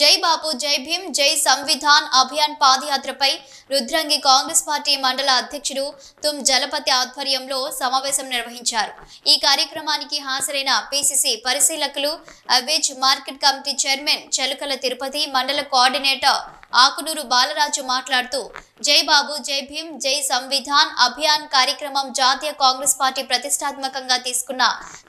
జై బాబు జై భీమ్ జై సంవిధాన్ అభియాన్ పాదయాత్రపై రుద్రంగి కాంగ్రెస్ పార్టీ మండల అధ్యక్షుడు తుమ్ జలపతి ఆధ్వర్యంలో సమావేశం నిర్వహించారు। ఈ కార్యక్రమానికి హాజరైన పిసిసి పరిశీలకులు అవేజ్ మార్కెట్ కమిటీ చైర్మన్ చలుకల తిరుపతి మండల కోఆర్డినేటర్ ఆకునూరు బాలరాజు మాట్లాడుతూ జై బాబు జై భీమ్ జై సంవిధాన్ అభియాన్ కార్యక్రమం జాతీయ కాంగ్రెస్ పార్టీ ప్రతిష్టాత్మకంగా తీసుకున్న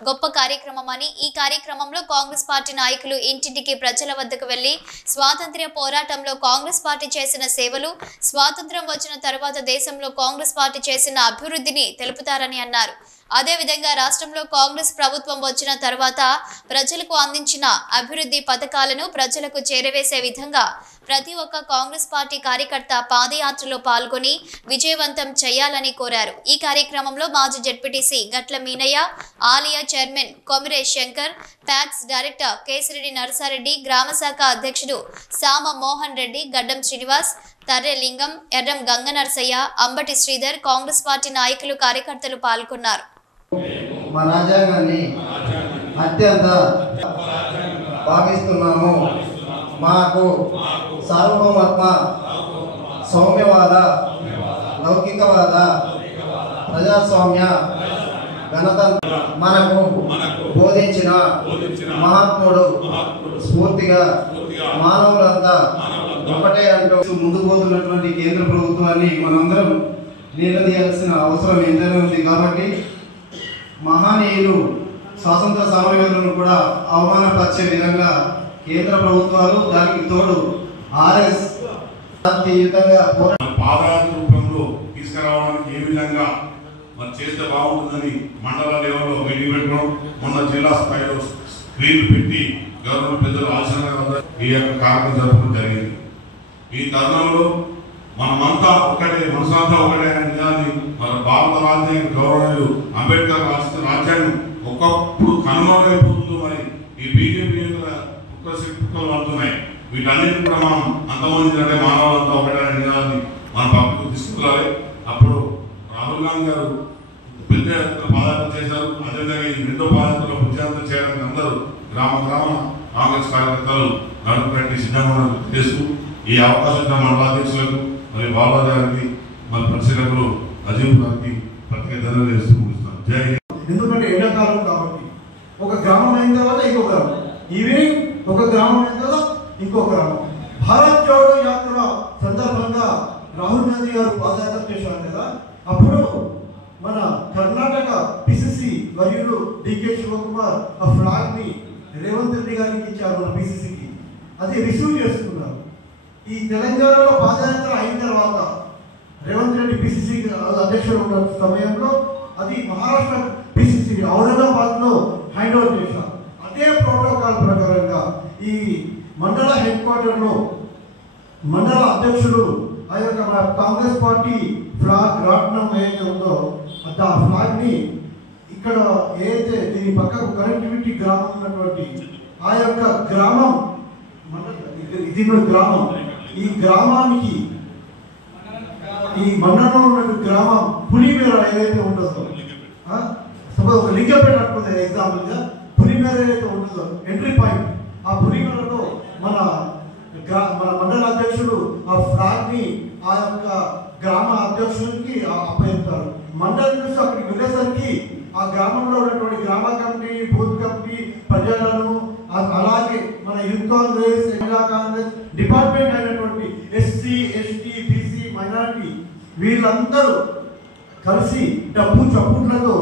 గొప్ప కార్యక్రమమని, ఈ కార్యక్రమంలో కాంగ్రెస్ పార్టీ నాయకులు ఇంటింటికి ప్రజల వద్దకు వెళ్లి స్వాతంత్ర్య పోరాటంలో కాంగ్రెస్ పార్టీ చేసిన సేవలు, స్వాతంత్ర్యం వచ్చిన తర్వాత దేశంలో కాంగ్రెస్ పార్టీ చేసిన అభివృద్ధిని తెలుపుతారని అన్నారు। అదేవిధంగా రాష్ట్రంలో కాంగ్రెస్ ప్రభుత్వం వచ్చిన తర్వాత ప్రజలకు అందించిన అభివృద్ధి పథకాలను ప్రజలకు చేరవేసే విధంగా ప్రతి ఒక్క కాంగ్రెస్ పార్టీ కార్యకర్త పాదయాత్రలో పాల్గొని విజయవంతం చేయాలని కోరారు। ఈ కార్యక్రమంలో మాజీ జెడ్పీటీసీ గట్ల మీనయ్య, ఆలయ chairman Komire Shankar, packs director Kesireddy Narasa Reddy, గ్రామ శాఖ అధ్యక్షుడు సామ మోహన్ రెడ్డి, గడ్డం శ్రీనివాస్, తర్రె లింగం, ఎర్రం గంగనరసయ్య, అంబటి శ్రీధర్, కాంగ్రెస్ పార్టీ నాయకులు కార్యకర్తలు పాల్గొన్నారు। మా రాజ్యాంగాన్ని అత్యంత భావిస్తున్నాము। మాకు సార్వభౌమత్వ, సౌమ్యవాద, లౌకికవాద, ప్రజాస్వామ్య, గణతంత్ర మనకు బోధించిన మహాత్ముడు స్ఫూర్తిగా మానవులంతా ఒకటే అంటూ ముందుకు పోతున్నటువంటి కేంద్ర ప్రభుత్వాన్ని మనందరం నిలదీయాల్సిన అవసరం ఎంతైనా ఉంది। కాబట్టి మహానీయులు స్వాతంత్ర సమరయోధులను కూడా అవమానపరిచే విధంగా కేంద్ర ప్రభుత్వాలు, దానికి తోడు ఆర్ఎస్ యుద్ధంగా పాదయాత్ర రూపంలో తీసుకురావడానికి ఏ విధంగా మరి చేస్తే బాగుంటుందని మండల లెవెల్లో మీటింగ్ పెట్టుకోవడం, మొన్న జిల్లా స్థాయిలో స్క్రీన్లు పెట్టి గవర్నమెంట్ పెద్దలు ఆచరణ ఈ యొక్క కార్యక్రమం జరపడం జరిగింది। ఈ తరుణంలో మనమంతా ఒకటే, మనసంతా ఒకటే అనే నిజాన్ని మన భారత రాజ్యాంగ గౌరవనీయులు అంబేద్కర్ రాసిన రాజ్యాంగం ఒకప్పుడు కనుమరుగైపోతుందో మరి ఈ బీజేపీ కుక్కలు అంటున్నాయి। వీటన్నిటిని కూడా మనం అంతమంది మానవులంతా ఒకటే అనే నిజాన్ని మన పక్కకు తీసుకెళ్ళాలి। అప్పుడు రాహుల్ గాంధీ గారు పెద్ద ఎత్తున పాదయాత్ర చేశారు। అదేవిధంగా ఈ రెండో పాదయాత్రలో విజయవంతం చేయడానికి అందరూ గ్రామ కాంగ్రెస్ కార్యకర్తలు నడుపు కట్టి సిద్ధంగా చేస్తూ ఈ అవకాశం మండలాధ్యక్షులకు మరి బాలరాజు గారికి, మరి పరిశీలకులు అజీవ్ గారికి ప్రత్యేక ధన్యవాదాలు చేస్తూ ముగిస్తాను। జై హింద్। ఎందుకంటే ఎండాకాలం కాబట్టి ఒక గ్రామం అయిన తర్వాత ఇంకో గ్రామం, ఈవినింగ్ ఒక గ్రామం అయిన తర్వాత ఇంకో గ్రామం। భారత్ జోడో యాత్ర సందర్భంగా రాహుల్ గాంధీ గారు పాదయాత్ర చేశారు కదా, అప్పుడు మన కర్ణాటక పిసిసి వర్యులు డికే శివకుమార్ ఆ ఫ్లాగ్ ని రేవంత్ రెడ్డి గారికి ఇచ్చారు మన పిసిసికి, అది రిసీవ్ చేసుకున్నారు। ఈ తెలంగాణలో పాదయాత్ర అయిన తర్వాత రేవంత్ రెడ్డి పిసిసి అధ్యక్షుడు ఉన్న సమయంలో అది మహారాష్ట్ర పిసిసి ఔరంగాబాద్ లో హ్యాండ్ ఓవర్ చేశారు। అదే ప్రోటోకాల్ ప్రకారంగా ఈ మండల హెడ్ క్వార్టర్ లో మండల అధ్యక్షుడు ఆ యొక్క కాంగ్రెస్ పార్టీ ఫ్లాగ్ రాట్నం ఏదైతే ఉందో ఆ ఫ్లాగ్ ని ఇక్కడ ఏదైతే దీని పక్కకు కనెక్టివిటీ గ్రామం ఉన్నటువంటి ఆ యొక్క గ్రామం ఇది గ్రామం, ఈ గ్రామానికి ఈ మండలంలో ఉన్న గ్రామం పులిమేర ఏదైతే ఉంటుందో, సపోజ్ ఒక లింగపేట అనుకుంటే ఎగ్జాంపుల్ గా పులిమేర ఏదైతే ఉంటుందో ఎంట్రీ పాయింట్, ఆ పులిమేరలో మన మండల అధ్యక్షుడు ఆ ఫ్లాగ్ ని ఆ యొక్క గ్రామ అధ్యక్షుడికి అప్పగిస్తారు। మండలం నుంచి అక్కడికి వెళ్ళేసరికి ఆ గ్రామంలో ఉన్నటువంటి గ్రామ కమిటీ, బూత్ కమిటీ, ప్రజలను, అలాగే మన యూత్ కాంగ్రెస్, మహిళా కాంగ్రెస్ డిపార్ట్మెంట్ అయినటువంటి ఎస్సీ, ఎస్టీ, బీసీ, మైనారిటీ వీళ్ళందరూ కలిసి డబ్బు చప్పుట్లతో